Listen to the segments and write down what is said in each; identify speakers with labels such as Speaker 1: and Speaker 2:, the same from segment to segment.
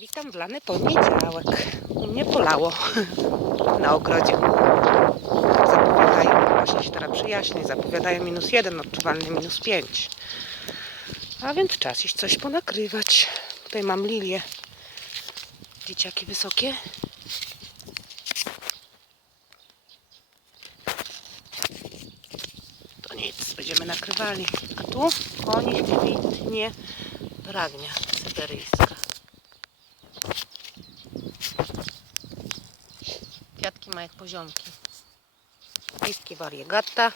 Speaker 1: Witam w lany poniedziałek. U mnie polało na ogrodzie. Zapowiadają, właśnie się teraz przyjaśni, zapowiadają minus jeden, odczuwalny minus pięć. A więc czas iść coś ponakrywać. Tutaj mam lilię. Dzieciaki wysokie. To nic, będziemy nakrywali. A tu konie kwitnie pragnia syberyjska. Kwiatki ma jak poziomki. Listki variegata.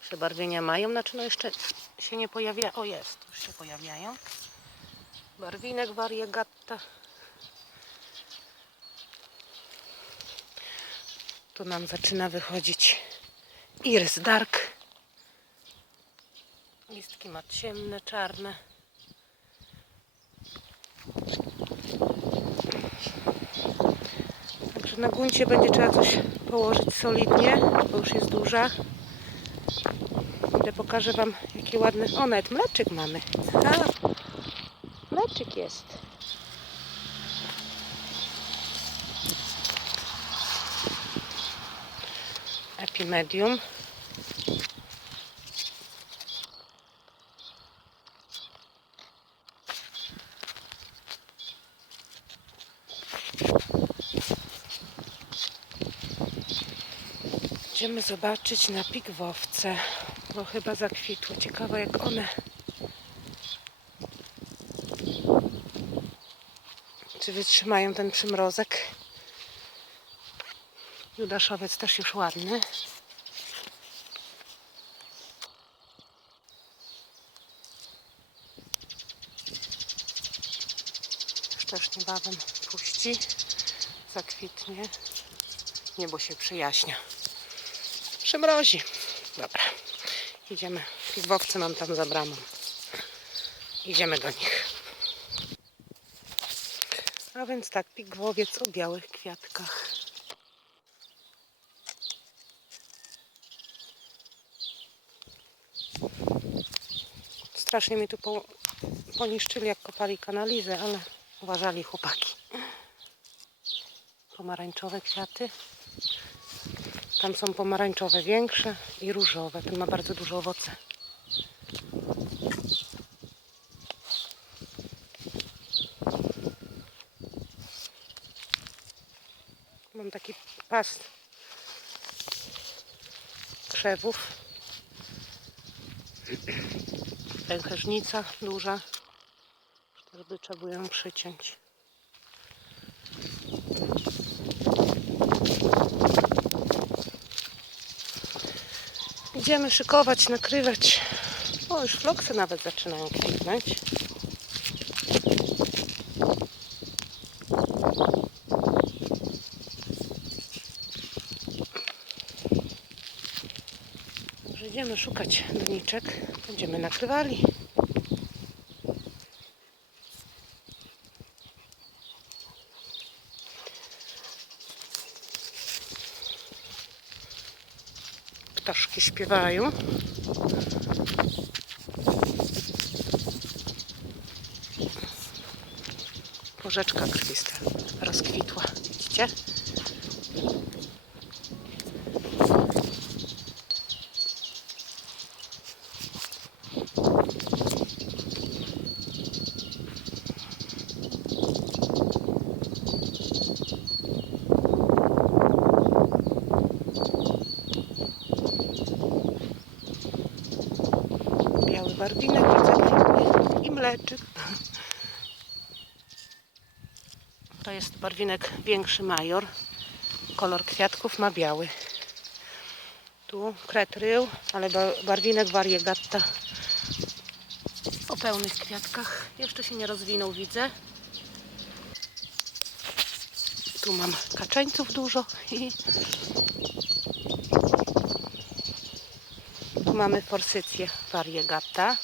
Speaker 1: Przebarwienia mają, znaczy no jeszcze się nie pojawia. O jest, już się pojawiają. Barwinek variegata. Tu nam zaczyna wychodzić iris dark. Listki ma ciemne, czarne. Także na gruncie będzie trzeba coś położyć solidnie, bo już jest duża. Idę pokażę Wam, jaki ładny... O, nawet mleczyk mamy. A, mleczyk jest. Epimedium. Idziemy zobaczyć na pigwowce, bo chyba zakwitło. Ciekawe jak one. Czy wytrzymają ten przymrozek? Judaszowiec też już ładny. Już też niebawem puści, zakwitnie. Niebo się przyjaśnia przymrozi. Dobra, idziemy. Piwowce mam tam za bramą. Idziemy do nich. A więc tak, pigwowiec o białych kwiatkach. Strasznie mi tu po, poniszczyli, jak kopali kanalizę, ale uważali chłopaki. Pomarańczowe kwiaty. Tam są pomarańczowe większe i różowe. Ten ma bardzo dużo owoce. Mam taki pas krzewów. Pęcherzynica duża. Wtedy trzeba było ją przyciąć. Idziemy szykować, nakrywać. O, już floksy nawet zaczynają kwitnąć. Idziemy szukać doniczek. Będziemy nakrywali. Ptaszki śpiewają. Porzeczka krwista rozkwitła. Widzicie? Biały barwinek widzę kwitnie i mleczyk. To jest barwinek większy major. Kolor kwiatków ma biały. Tu kretrył, ale ba- barwinek variegatta o pełnych kwiatkach. Jeszcze się nie rozwinął, widzę. Tu mam kaczeńców dużo i tu mamy forsycję variegata.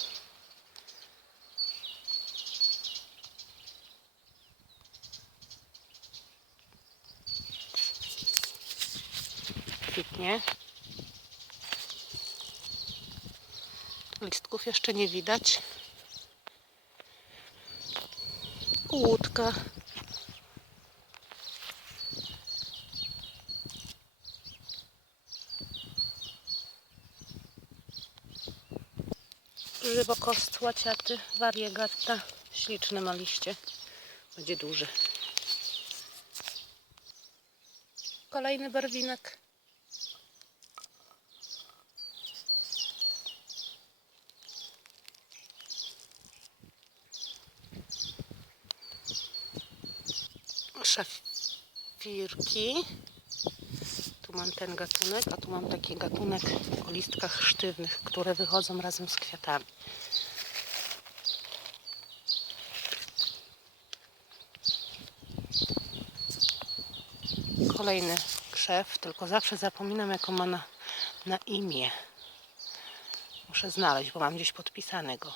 Speaker 1: kwitnie. Listków jeszcze nie widać. Łódka. Żywokost łaciaty, wariegatta. Śliczne ma liście. Będzie duży. Kolejny barwinek. Szafirki. Tu mam ten gatunek, a tu mam taki gatunek o listkach sztywnych, które wychodzą razem z kwiatami. Kolejny krzew, tylko zawsze zapominam, jak on ma na, na imię. Muszę znaleźć, bo mam gdzieś podpisanego.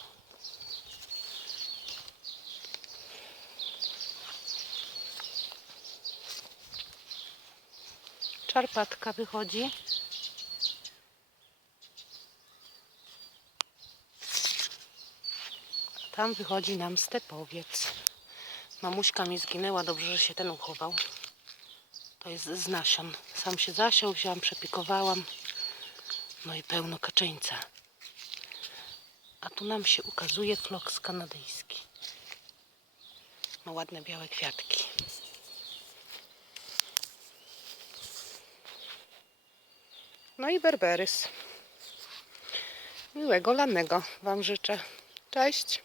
Speaker 1: Czarpatka wychodzi. Tam wychodzi nam stepowiec. Mamuśka mi zginęła, dobrze, że się ten uchował. To jest z nasion. Sam się zasiął, wziąłam, przepikowałam. No i pełno kaczyńca. A tu nam się ukazuje floks kanadyjski. Ma ładne białe kwiatki. No i berberys. Miłego lanego Wam życzę. Cześć.